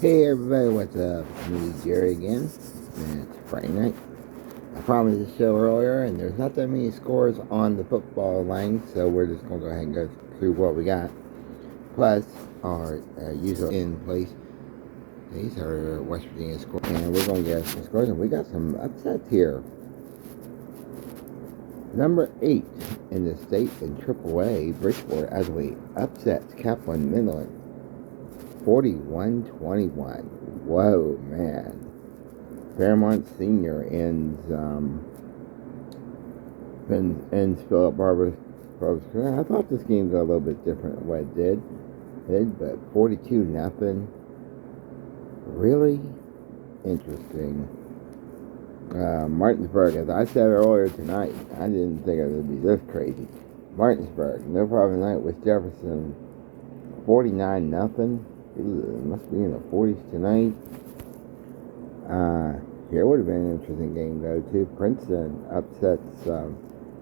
Hey everybody, what's up? It's me, Jerry again, and it's Friday night. I promised the show earlier, and there's not that many scores on the football line, so we're just going to go ahead and go through what we got. Plus, our usual in place. These are West Virginia scores, and we're going to get some scores, and we got some upsets here. Number 8 in the state in AAA, Bridgeport, as we upsets Kaplan Midland, 41-21. Whoa, man. Fairmont Senior ends Philip Barber's career. I thought this game got a little bit different than what it did, but 42-0. Really interesting. Martinsburg, as I said earlier tonight, I didn't think it would be this crazy. Martinsburg, no problem tonight with Jefferson, 49-0. Must be in the 40s tonight. Here would have been an interesting game though too. Princeton upsets.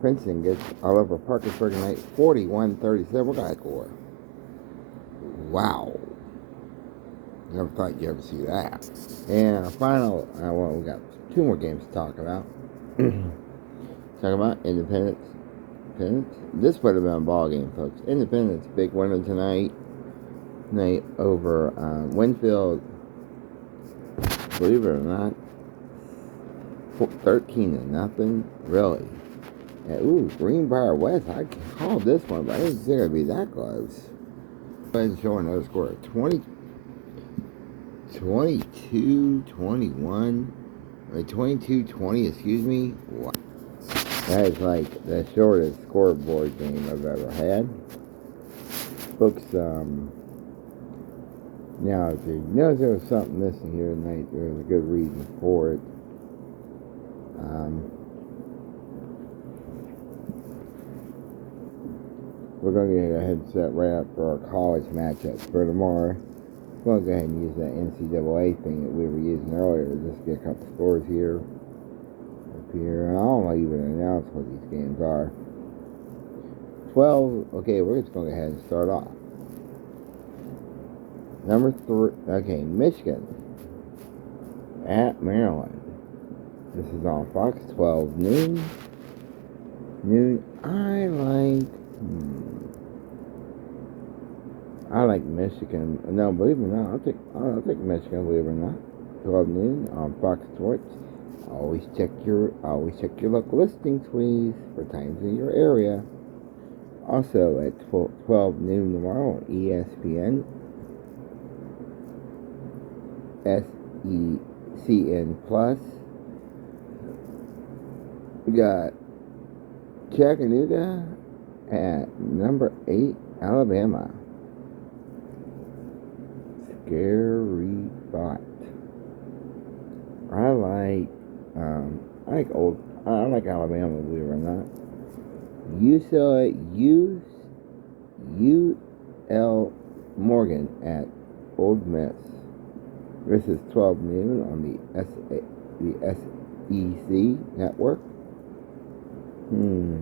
Princeton gets all over Parkersburg tonight, 41-37. We're gonna score. Wow. Never thought you'd ever see that. And our final. Well, we got two more games to talk about. Talk about Independence. This would have been a ball game, folks. Independence, big winner tonight. Night over Winfield. Believe it or not, 13-0. Really. And, Greenbrier West. I called this one, but I didn't think it'd be that close. Go ahead and show another score. 22-21. 22-20, excuse me. Wow. That is like the shortest scoreboard game I've ever had. Folks, now, if you notice there was something missing here tonight, there was a good reason for it. We're going to get a headset right up for our college matchups for tomorrow. We're going to go ahead and use that NCAA thing that we were using earlier to just get a couple scores here. Up here. I don't even announce what these games are. 12. Okay, we're just going to go ahead and start off. Number 3, okay, Michigan at Maryland. This is on Fox, 12 noon. I like Michigan. No, believe it or not, I'll take Michigan, believe it or not. 12 noon on Fox Sports. Always check your local listings, please, for times in your area. Also at 12 noon tomorrow on ESPN. SECN Plus. We got Chattanooga at number 8, Alabama. Scary thought. I like Alabama, believe it or not. UL Morgan at Old Miss. This is 12 noon on the SEC network. Who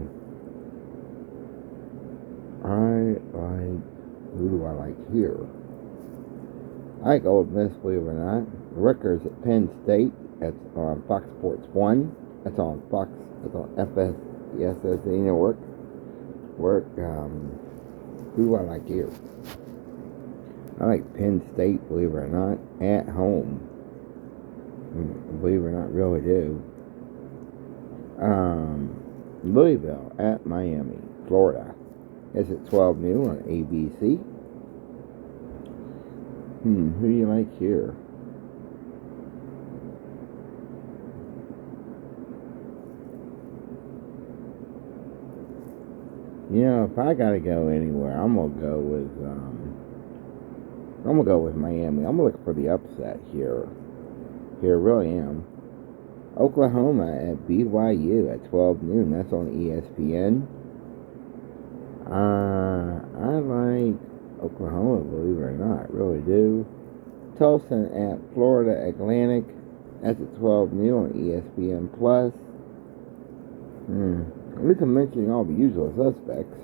do I like here? I like Old Miss, believe it or not. Rutgers at Penn State. That's on Fox Sports 1. That's on Fox. That's on FSC network. Who do I like here? I like Penn State, believe it or not, at home. Believe it or not, really do. Louisville at Miami, Florida. It's at 12 noon on ABC. Who do you like here? You know, if I gotta go anywhere, I'm gonna go with Miami. I'm looking for the upset here. Here, really am. Oklahoma at BYU at 12 noon. That's on ESPN. I like Oklahoma, believe it or not. Really do. Tulsa at Florida Atlantic. That's at 12 noon on ESPN Plus. At least I'm mentioning all the usual suspects.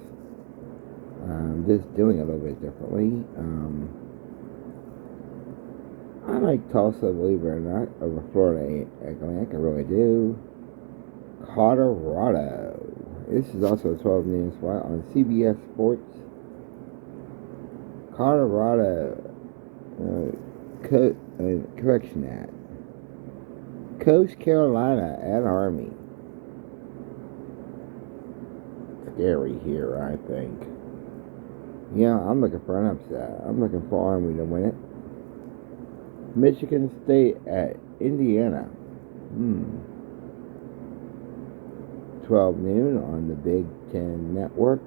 Just doing it a little bit differently. I like Tulsa, believe it or not, over Florida Atlantic. I really do. Colorado. This is also a 12 noon spot on CBS Sports. Colorado. Correction that. Coast Carolina at Army. Scary here, I think. Yeah, I'm looking for an upset. I'm looking for Army to win it. Michigan State at Indiana. 12 noon on the Big Ten Network.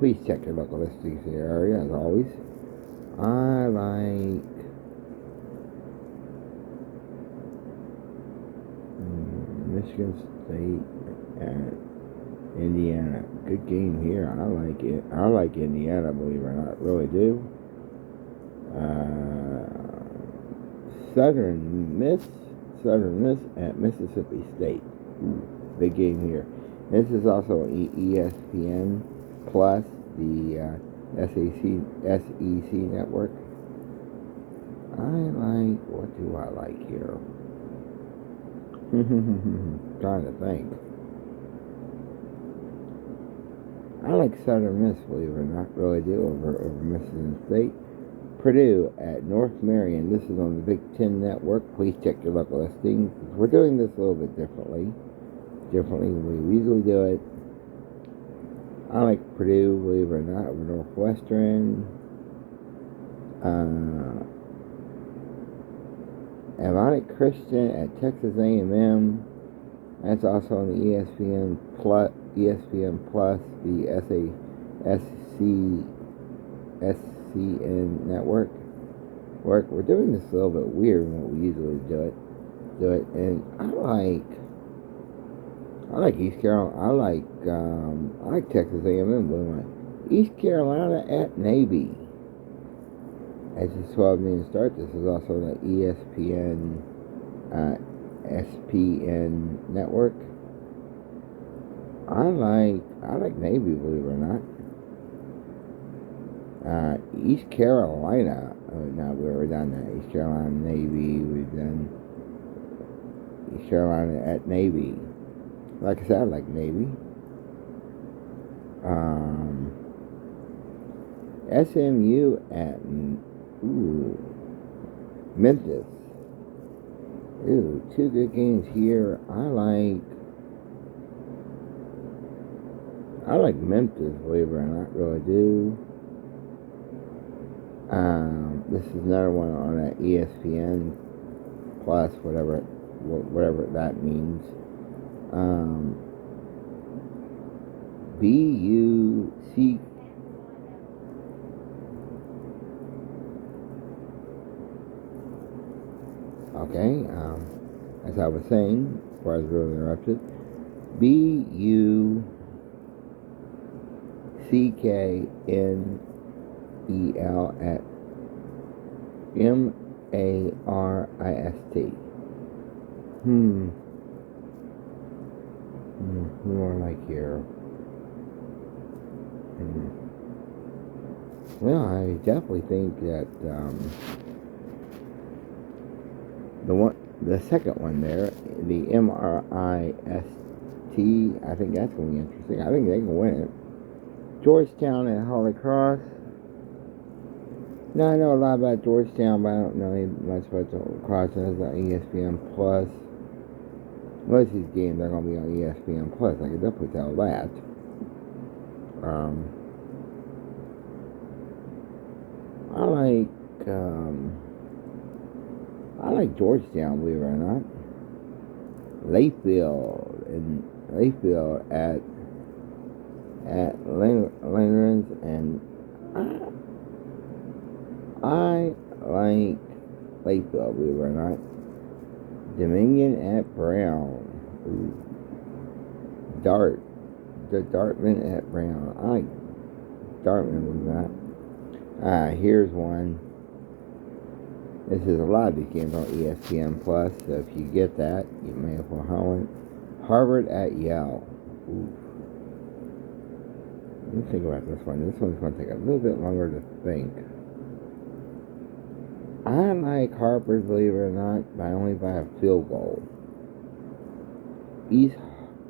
Please check your local listings in your area, as always. I like Michigan State at Indiana. Good game here. I like it. I like Indiana, believe it or not. Really do. Southern Miss at Mississippi State. Big game here. This is also ESPN Plus, the SEC network. What do I like here? Trying to think. I like Southern Miss, believe it or not, really do, over Mississippi State. Purdue at North Marion. This is on the Big Ten Network. Please check your local listings. We're doing this a little bit differently. We usually do it. I like Purdue, believe it or not, over Northwestern. Atlantic Christian at Texas A&M. That's also on the ESPN Plus, the SCN network. We're doing this a little bit weird than what we usually do it, and I like East Carolina. I like Texas A&M. But East Carolina at Navy. As it's 12 noon start, this is also the ESPN SPN network. I like Navy, believe it or not. East Carolina. No, we're done that. East Carolina Navy. We've done East Carolina at Navy. Like I said, I like Navy. SMU at Memphis. Two good games here. I like Memphis, believe it or not, really do. This is another one on that ESPN Plus, whatever that means. BUC. Okay, as I was saying, before I was really interrupted, BUCKNEL at MARIST. Who do I like here? Well, I definitely think that the second one there, the MRIST, I think that's going to be interesting. I think they can win it. Georgetown at Holy Cross. Now, I know a lot about Georgetown, but I don't know much about Holy Cross. That's on ESPN Plus. Most of these games are going to be on ESPN Plus. I can definitely tell that. I like Georgetown, believe it or not. Layfield at Lindgren's, and I like Layfield, believe it or not. Dominion at Brown. Dartmouth at Brown. I like Dartmouth with that. Here's one. This is a lot of these games on ESPN Plus, so if you get that, you may as well hold it. Harvard at Yale. Let me think about this one. This one's going to take a little bit longer to think. I like Harper's, believe it or not, but only by a field goal. East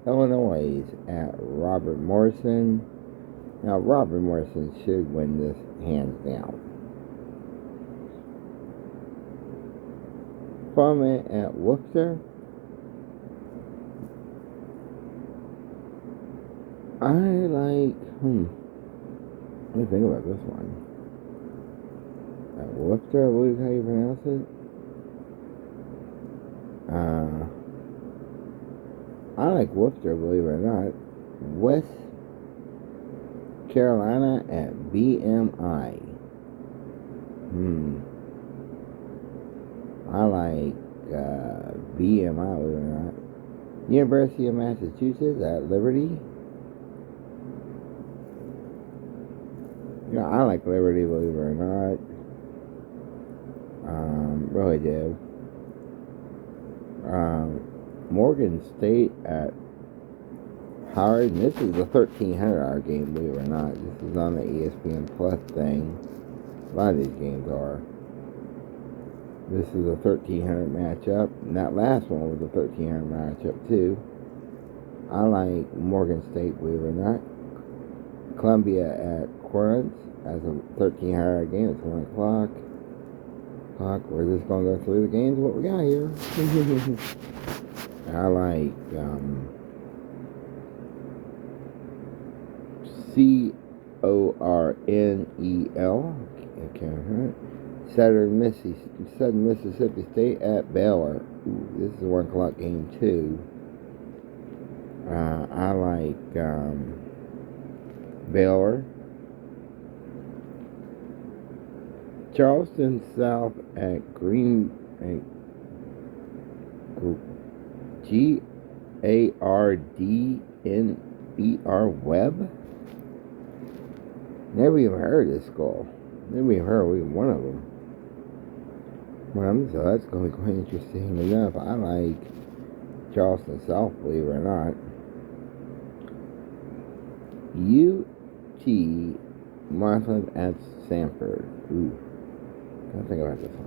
Illinois at Robert Morrison. Now, Robert Morrison should win this hands down. Furman at Worcester. I like, let me think about this one. At Worcester, I believe how you pronounce it. I like Worcester, believe it or not. West Carolina at BMI. I like BMI, believe it or not. University of Massachusetts at Liberty. You know, I like Liberty, believe it or not. Really do. Morgan State at Howard. And this is a 1300-hour game, believe it or not. This is on the ESPN Plus thing. A lot of these games are. This is a 1300 matchup. And that last one was a 1300 matchup, too. I like Morgan State, believe it or not. Columbia at Corinth as a 1300 game. It's 1 o'clock. We're just going to go through the games, what we got here. I like Cornell. Okay, Southern Mississippi State at Baylor. Ooh, this is a 1 o'clock game, too. I like Baylor. Charleston South at Gardner Webb. Never even heard of this school. Never even heard of one of them. So that's going to be quite interesting enough. I like Charleston South, believe it or not. UT Martha at Sanford. Ooh. Gotta think about this one.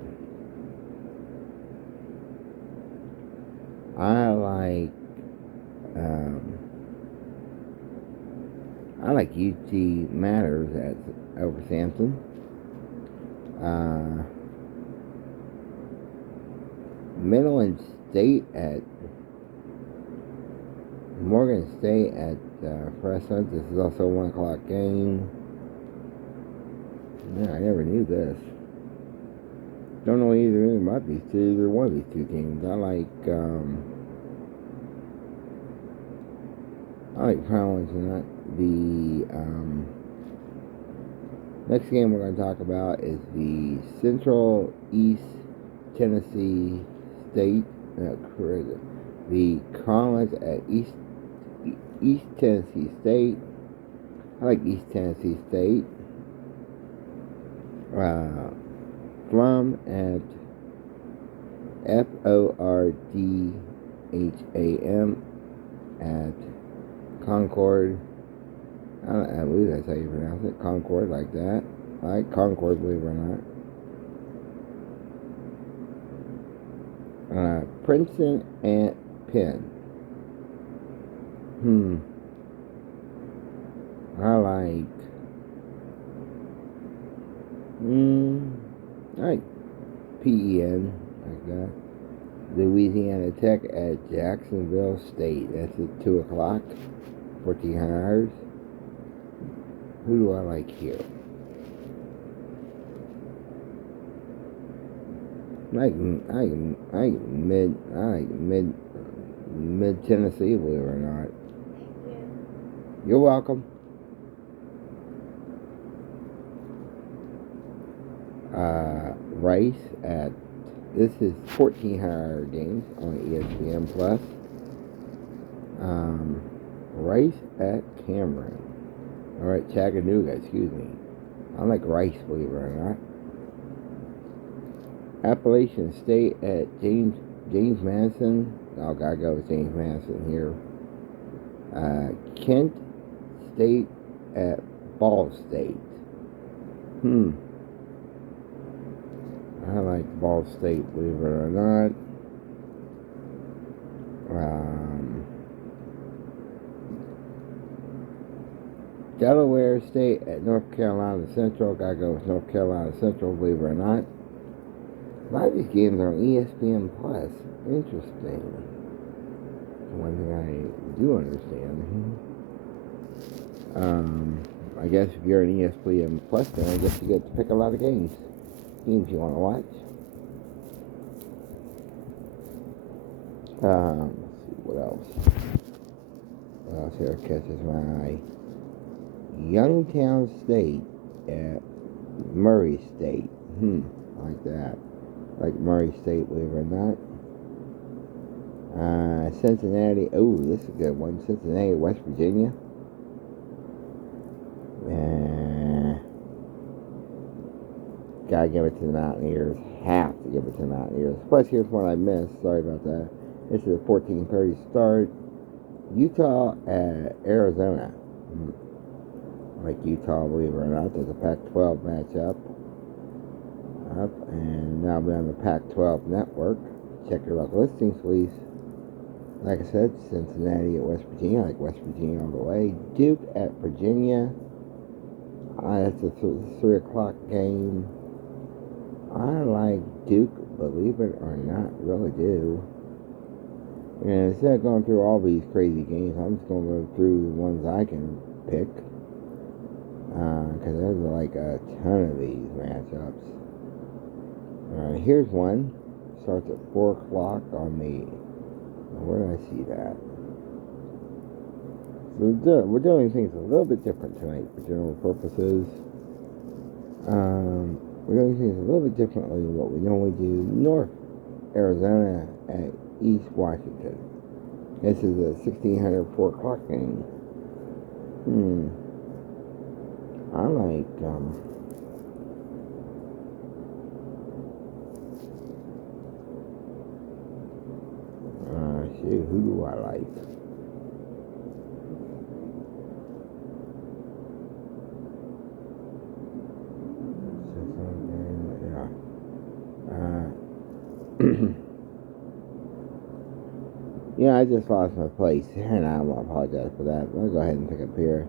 I like UT Matters at over Sampson. Midland State at Morgan State at Fresno. This is also a 1 o'clock game. Yeah, I never knew this. Don't know either about these two. Either one of these two teams. I like Collins and not the next game we're going to talk about is the Central East Tennessee State. The Collins at East Tennessee State. I like East Tennessee State. Flum at Fordham at Concord. I believe that's how you pronounce it. Concord, like that. I like Concord, believe it or not. Princeton at Penn. I like PEN, like that. Louisiana Tech at Jacksonville State. That's at 2 o'clock, 1400 hours. Who do I like here? I like mid Tennessee, believe it or not. You're welcome. Rice at, this is 1400 games on ESPN Plus. Rice at Cameron. Alright, Chattanooga, excuse me. I like Rice, believe it or not. Appalachian State at James Madison. Oh, gotta go with James Madison here. Kent State at Ball State. I like like Ball State, believe it or not. Delaware State at North Carolina Central. Gotta go with North Carolina Central, believe it or not. A lot of these games are on ESPN Plus. Interesting. One thing I do understand. I guess if you're an ESPN Plus, then I guess you get to pick a lot of games you want to watch. Let's see what else. What else here catches my eye? Youngstown State at Murray State. Like that. Like Murray State, believe it or not. Cincinnati. Oh, this is a good one. Cincinnati, West Virginia. Gotta give it to the Mountaineers. Have to give it to the Mountaineers. Plus, here's one I missed. Sorry about that. This is a 14:30 start. Utah at Arizona. Like Utah, believe it or not. There's a Pac-12 matchup. And now we're on the Pac-12 network. Check your local listings, please. Like I said, Cincinnati at West Virginia. I like West Virginia all the way. Duke at Virginia. That's a 3 o'clock game. I like Duke, believe it or not, really do. And instead of going through all these crazy games, I'm just going to go through the ones I can pick. Because there's like a ton of these matchups. Here's one. Starts at 4 o'clock on the... Where did I see that? So we're doing things a little bit different tonight for general purposes. We're doing things a little bit differently than what we normally do. North Arizona at East Washington. This is a 1600 4 o'clock game. I like who do I like? Yeah, I just lost my place, and I want to apologize for that. I'll go ahead and pick up here.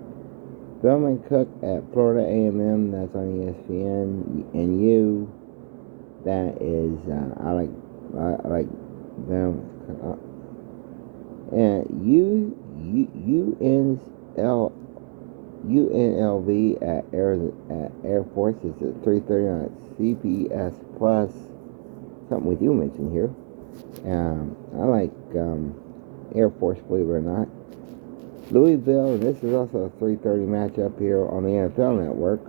Bellman Cook at Florida A&M. That's on ESPN. And you, that is I like them. And UNLV at Air Force is at 3:30 on CBS Plus. Something we do mention here. I like Air Force, believe it or not. Louisville, and this is also a 3:30 matchup here on the NFL Network.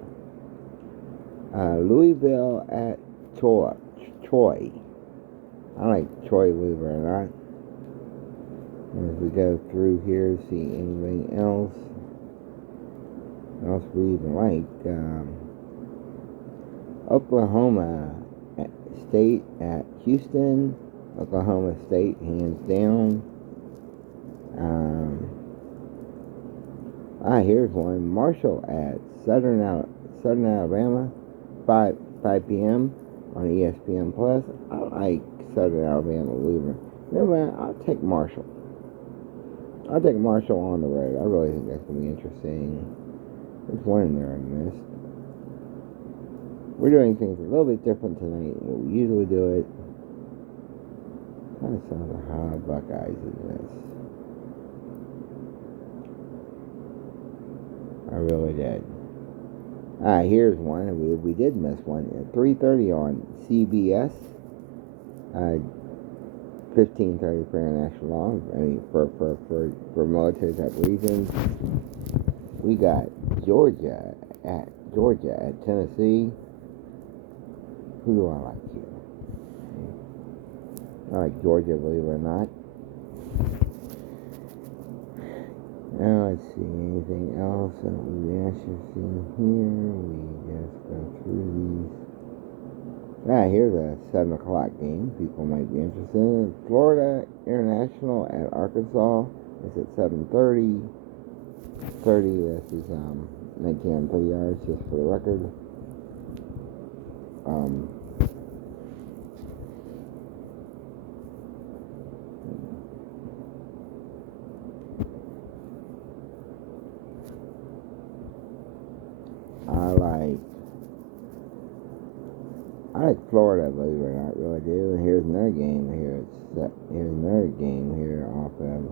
Louisville at Troy. I like Troy, believe it or not. As we go through here, see anything else. What else we even like? Oklahoma State at Houston. Oklahoma State, hands down. Here's one. Marshall at Southern Alabama, 5 p.m. on ESPN Plus. I like Southern Alabama, believe it. No, man, I'll take Marshall. I'll take Marshall on the road. I really think that's going to be interesting. There's one in there I missed. We're doing things a little bit different tonight than what we usually do it. I saw the high Buckeyes in this. I really did. Here's one. We did miss one. At 3:30 on CBS. 15:30 for international law. I mean, for military type reasons. We got Georgia at Tennessee. Who do I like here? I like Georgia, believe it or not. Now let's see, anything else that we actually see here? We just go through these. Here's a 7 o'clock game. People might be interested in. Florida International at Arkansas. It's at 7:30. This is 19 30 yards, just for the record. I like Florida, believe it or not, really do. And here's another game here. Here's another game here off of.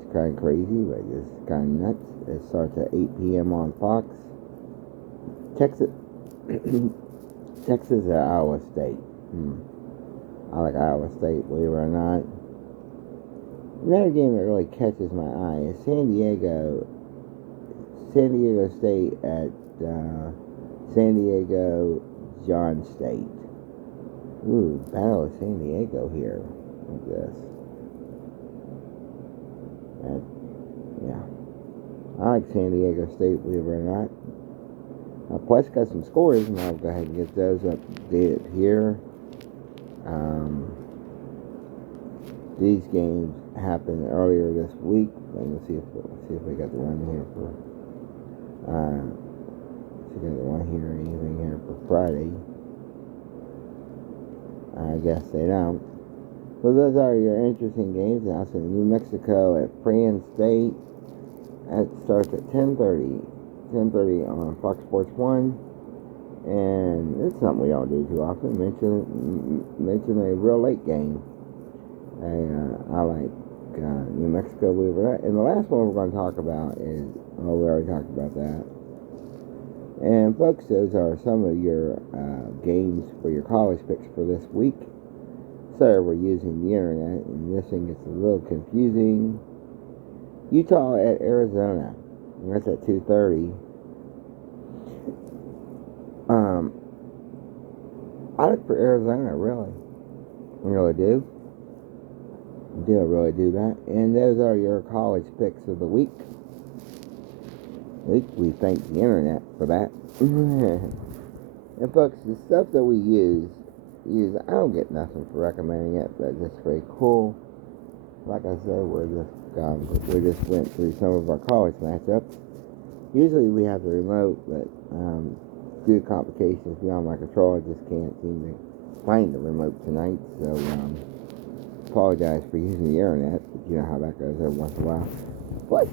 It's kind of crazy, but it's kind of nuts. It starts at 8 p.m. on Fox. Texas, Texas at Iowa State. I like Iowa State, believe it or not. Another game that really catches my eye is San Diego State at San Diego John State. Ooh, Battle of San Diego here. Look at this. Yeah. I like San Diego State, believe it or not. Plus, got some scores, and I'll go ahead and get those updated here. These games happened earlier this week. Let's see if we got the one here for. See if we got the one here, anything here for Friday. I guess they don't. So those are your interesting games. Also, New Mexico at Fran State. That starts at 10:30 on Fox Sports 1. And it's something we don't do too often. Mention a real late game. I like New Mexico, believe it or not. And the last one we're going to talk about is, we already talked about that. And folks, those are some of your games for your college picks for this week. Sorry, we're using the internet, and this thing gets a little confusing. Utah at Arizona. And that's at 2:30. I look for Arizona, really. I really do. I really do that. And those are your college picks of the week. We thank the internet for that. And folks, the stuff that we use, I don't get nothing for recommending it, but it's very cool. Like I said, we just went through some of our college matchups. Usually we have the remote, but due to complications beyond my control, I just can't seem to find the remote tonight. So apologize for using the internet, but you know how that goes every once in a while. Let's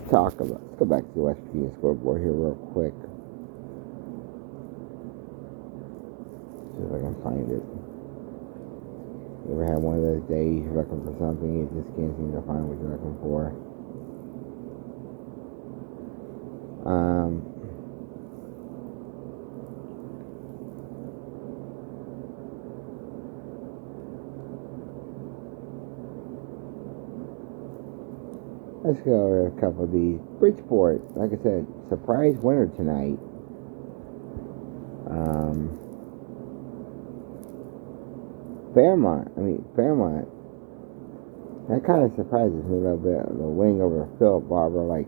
go back to the West Virginia scoreboard here real quick. See if I can find it. You ever had one of those days you're looking for something, you just can't seem to find what you're looking for? Let's go over a couple of these. Bridgeport, like I said, surprise winner tonight. Fairmont. That kind of surprises me a little bit. The wing over Philip Barber like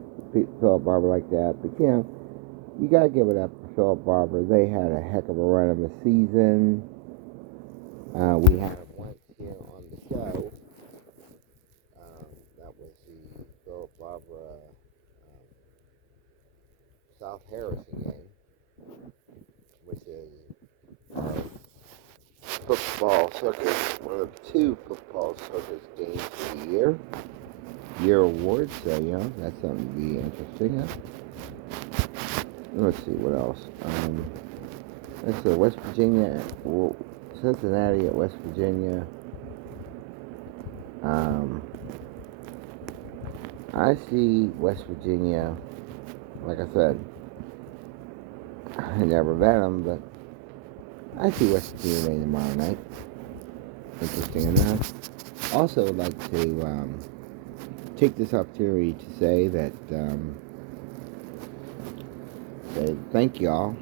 that. But you gotta give it up for Philip Barber. They had a heck of a run of a season. We had it once here on the show. That was the Philip Barber South Harrison game, which is our football circus, one of two football circus games of the year award. So that's something to be interesting. Let's see what else. That's West Virginia, Cincinnati at West Virginia. I see West Virginia. Like I said, I never bet them, but I see West Virginia winning tomorrow night. Interesting enough. Also, would like to take this opportunity to say that thank y'all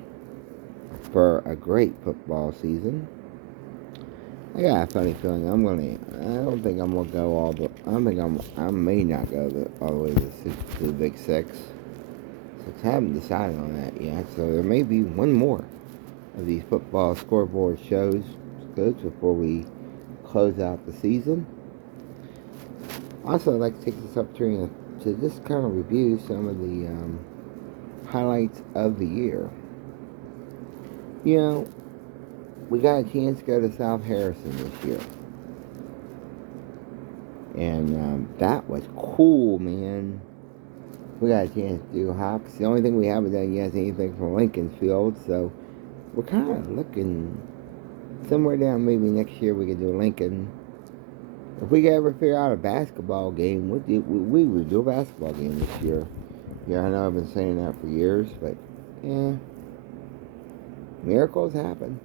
for a great football season. I got a funny feeling I don't think I'm gonna go all the. I may not go all the way to the Big Six. I haven't decided on that yet, so there may be one more of these football scoreboard shows before we close out the season. Also, I'd like to take this opportunity to just kind of review some of the highlights of the year. We got a chance to go to South Harrison this year. And that was cool, man. We got a chance to do hops. The only thing we haven't done yet is anything from Lincoln's Field, so we're kind of looking somewhere down maybe next year we could do Lincoln. If we could ever figure out a basketball game, we would do a basketball game this year. Yeah, I know I've been saying that for years, but yeah, miracles happen.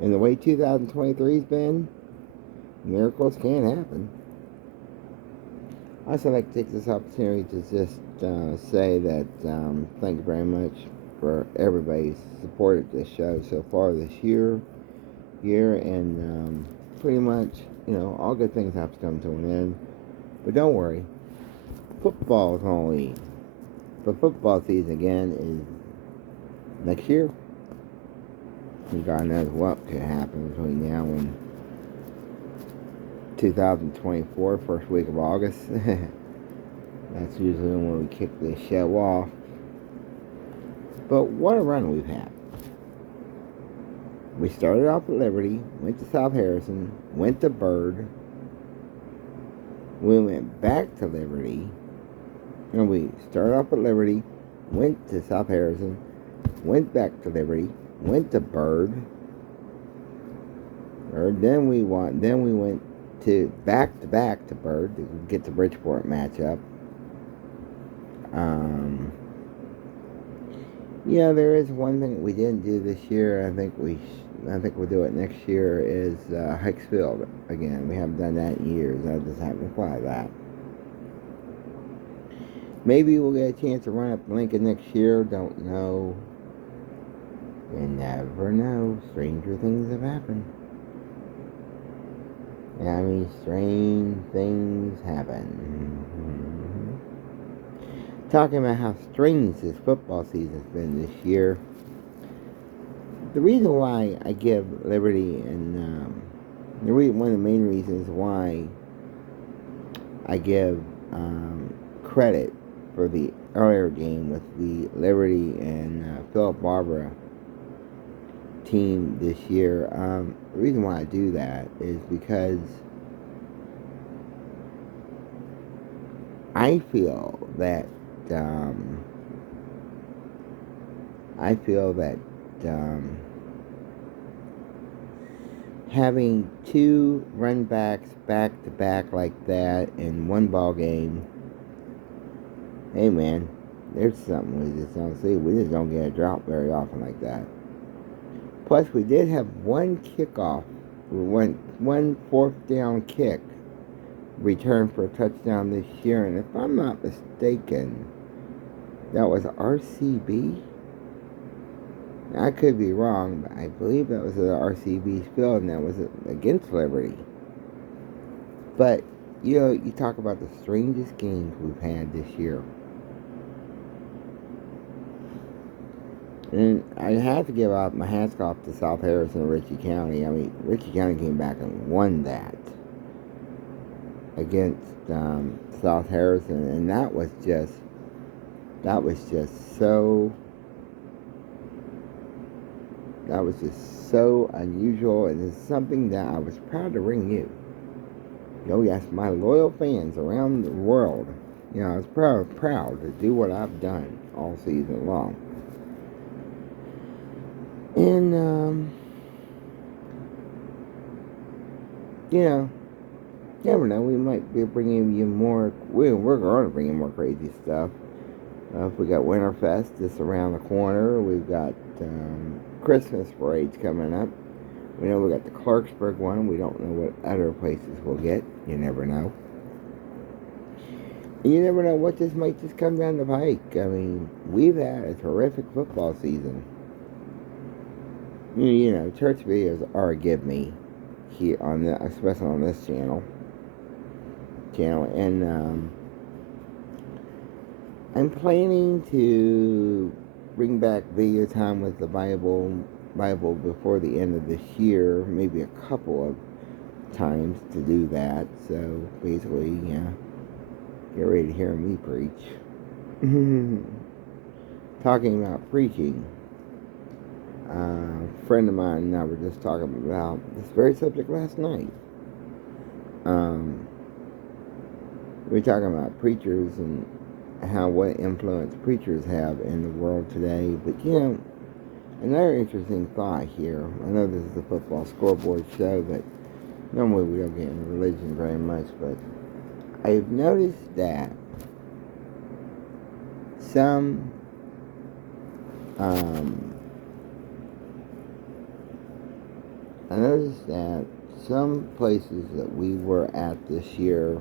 And the way 2023's been, miracles can happen. I also like to take this opportunity to just say that thank you very much for everybody's support of this show so far this year, and pretty much, all good things have to come to an end. But don't worry, football's only, the football season again is next year. And God knows what could happen between now and 2024, first week of August. That's usually when we kick this show off. But what a run we've had. We started off at Liberty, went to South Harrison, went to Byrd. We went back to Liberty. And we started off at Liberty, went to South Harrison, went back to Liberty, went to Byrd. Then we went to back to Byrd to get the Bridgeport matchup. Yeah, there is one thing we didn't do this year. I think we'll do it next year. Is Hikes Field again. We haven't done that in years. I just haven't applied that. Maybe we'll get a chance to run up Lincoln next year. Don't know. You never know. Stranger things have happened. I mean, strange things happen. Talking about how strange this football season's been this year. The reason why I give Liberty and one of the main reasons why I give credit for the earlier game with the Liberty and Philip Barbara team this year. The reason why I do that is because I feel that having two run backs back to back like that in one ball game, hey man, there's something we just don't see. We just don't get a drop very often like that. Plus, we did have one kickoff, one fourth down kick return for a touchdown this year, and if I'm not mistaken, that was RCB. I could be wrong, but I believe that was at RCB's field, and that was against Liberty. But, you talk about the strangest games we've had this year. And I have to give out my hats off to South Harrison and Ritchie County. I mean, Ritchie County came back and won that against South Harrison, and that was just so unusual, and it's something that I was proud to bring you. Yes, my loyal fans around the world. I was proud to do what I've done all season long. And never know. We might be bringing you more. We're going to bring you more crazy stuff. We got Winterfest just around the corner. We've got Christmas parades coming up. We know we got the Clarksburg one. We don't know what other places we'll get. You never know. And you never know what this might just come down the pike. I mean, we've had a terrific football season. Church videos are a give me here especially on this channel, and I'm planning to bring back video time with the Bible before the end of this year, maybe a couple of times to do that. So basically, get ready to hear me preach. Talking about preaching. A friend of mine and I were just talking about this very subject last night. We were talking about preachers and what influence preachers have in the world today. But another interesting thought here. I know this is a football scoreboard show, but normally we don't get into religion very much. But I've noticed that some I noticed that some places that we were at this year,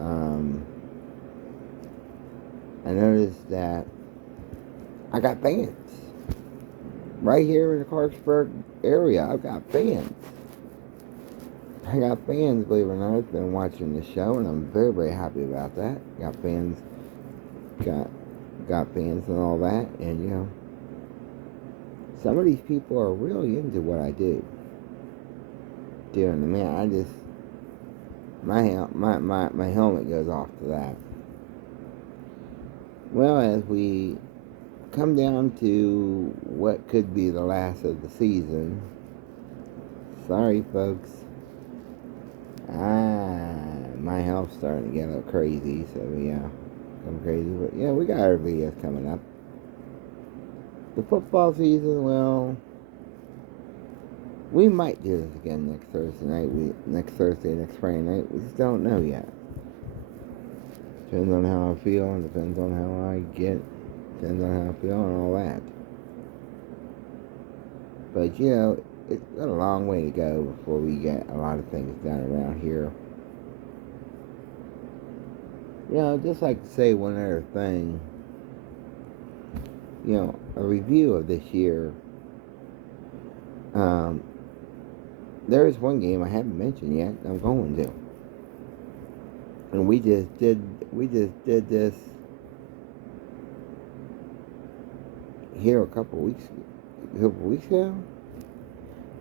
I noticed that I got fans. Right here in the Clarksburg area, I've got fans. I got fans, believe it or not, been watching the show, and I'm very, very happy about that. Got fans and all that, and some of these people are really into what I do. I just my helmet goes off to that. Well, as we come down to what could be the last of the season, sorry folks, my health's starting to get a little crazy, so I'm crazy, but we got our videos coming up. The football season, well, we might do this again next Thursday, next Friday night. We just don't know yet. Depends on how I feel, and depends on how I get, depends on how I feel and all that. But, it's got a long way to go before we get a lot of things done around here. I'd just like to say one other thing. A review of this year. There is one game I haven't mentioned yet. I'm going to, and we just did this here a couple weeks ago.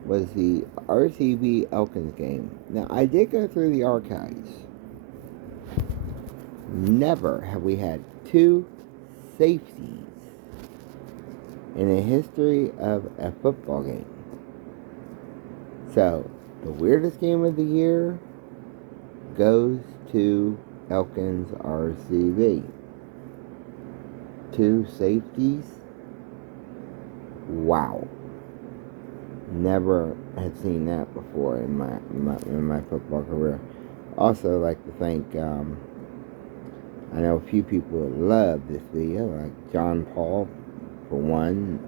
Was the RCB Elkins game. Now I did go through the archives. Never have we had two safeties in the history of a football game. So, the weirdest game of the year goes to Elkins RCB. Two safeties. Wow. Never had seen that before in my football career. Also, like to thank, I know a few people that love this video, like John Paul, for one.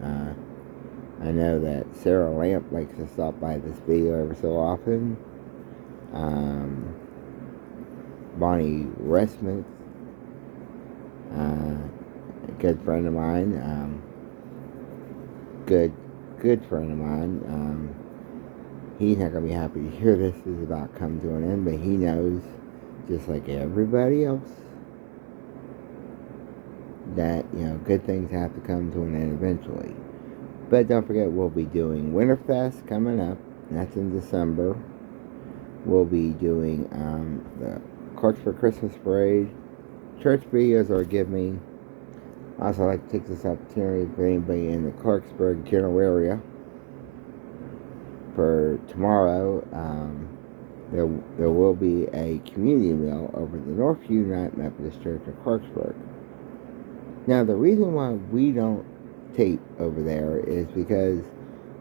I know that Sarah Lamp likes to stop by this video every so often. Bonnie Resmith, a good friend of mine, good friend of mine. He's not going to be happy to hear this is about to come to an end, but he knows, just like everybody else, that, good things have to come to an end eventually. But don't forget, we'll be doing Winterfest coming up. That's in December. We'll be doing the Clarksburg Christmas Parade. Church videos are give me. I also like to take this opportunity for anybody in the Clarksburg general area. For tomorrow, there will be a community meal over at the Northview United Methodist Church in Clarksburg. Now, the reason why we don't tape over there is because,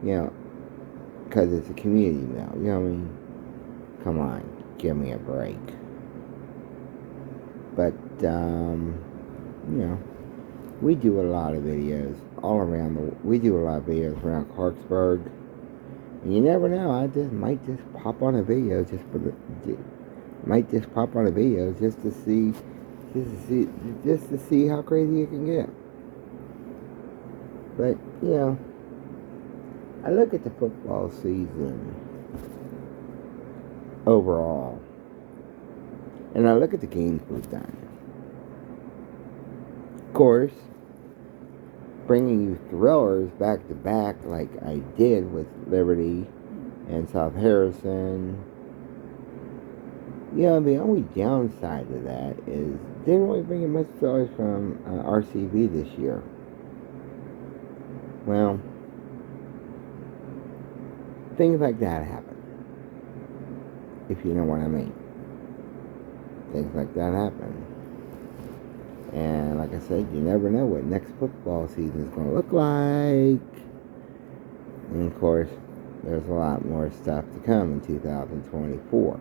because it's a community meal. You know what I mean? Come on, give me a break. But, we do a lot of videos all around we do a lot of videos around Clarksburg. And you never know, I might just pop on a video just to see how crazy it can get. But, I look at the football season overall, and I look at the games we've done. Of course, bringing you thrillers back to back like I did with Liberty and South Harrison. The only downside to that is didn't really bring in much thrillers from RCB this year. Well, things like that happen, if you know what I mean. Things like that happen. And like I said, you never know what next football season is going to look like. And of course, there's a lot more stuff to come in 2024.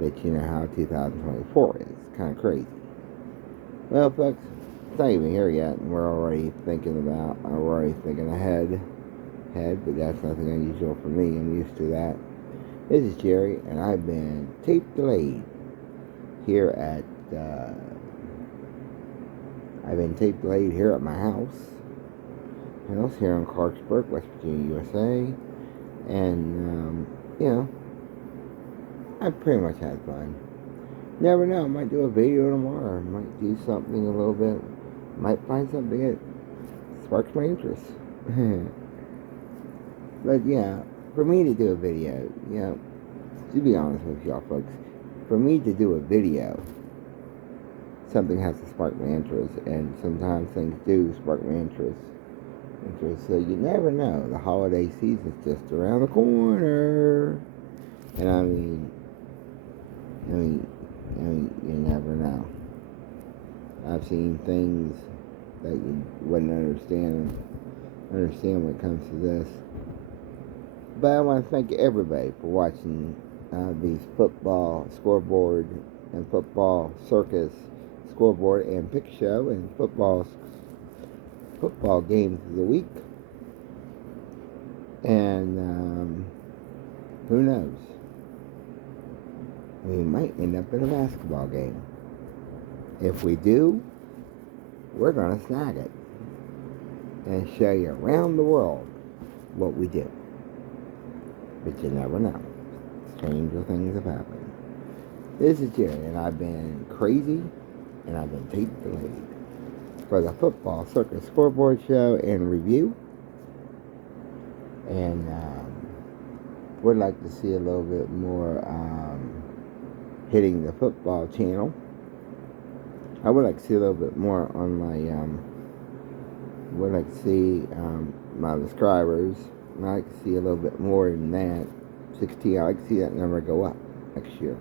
But you know how 2024 is. Kind of crazy. Well, folks, it's not even here yet, and we're already thinking ahead. But that's nothing unusual for me. I'm used to that. This is Jerry, and I've been tape delayed here at my house here in Clarksburg, West Virginia, USA. And I pretty much had fun. Never know, I might do a video tomorrow. I might do something a little bit. Might find something that sparks my interest. But yeah, for me to do a video, to be honest with y'all folks, for me to do a video, something has to spark my interest, and sometimes things do spark my interest. So you never know. The holiday season's just around the corner, and I mean, you never know. I've seen things that you wouldn't understand when it comes to this. But I want to thank everybody for watching these football scoreboard and football circus scoreboard and pick show and football games of the week. And who knows? We might end up in a basketball game. If we do, we're going to snag it and show you around the world what we do. But you never know. Stranger things have happened. This is Jerry, and I've been crazy, and I've been tape delayed for the Football Circus Scoreboard Show and review. And would like to see a little bit more hitting the football channel. I would like to see a little bit more on my would like to see my subscribers. I'd like to see a little bit more than that. 16. I'd like to see that number go up next year.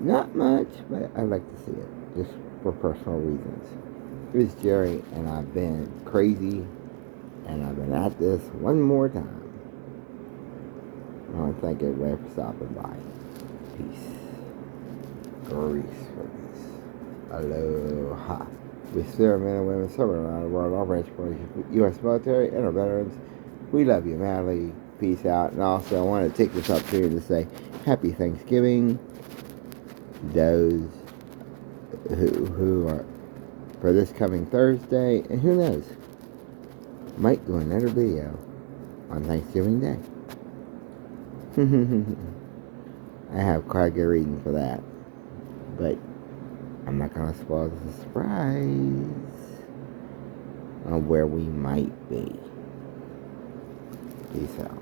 Not much, but I'd like to see it, just for personal reasons. This is Jerry, and I've been crazy, and I've been at this one more time. I want to thank everybody for stopping by. Peace. Grease for this. Aloha. We serve men and women serving around the world, all branches of the U.S. military and our veterans. We love you madly. Peace out. And also, I want to take this opportunity to say Happy Thanksgiving to those who are for this coming Thursday. And who knows, might do another video on Thanksgiving Day. I have quite a good reason for that. But I'm not going to spoil the surprise on where we might be. Peace out.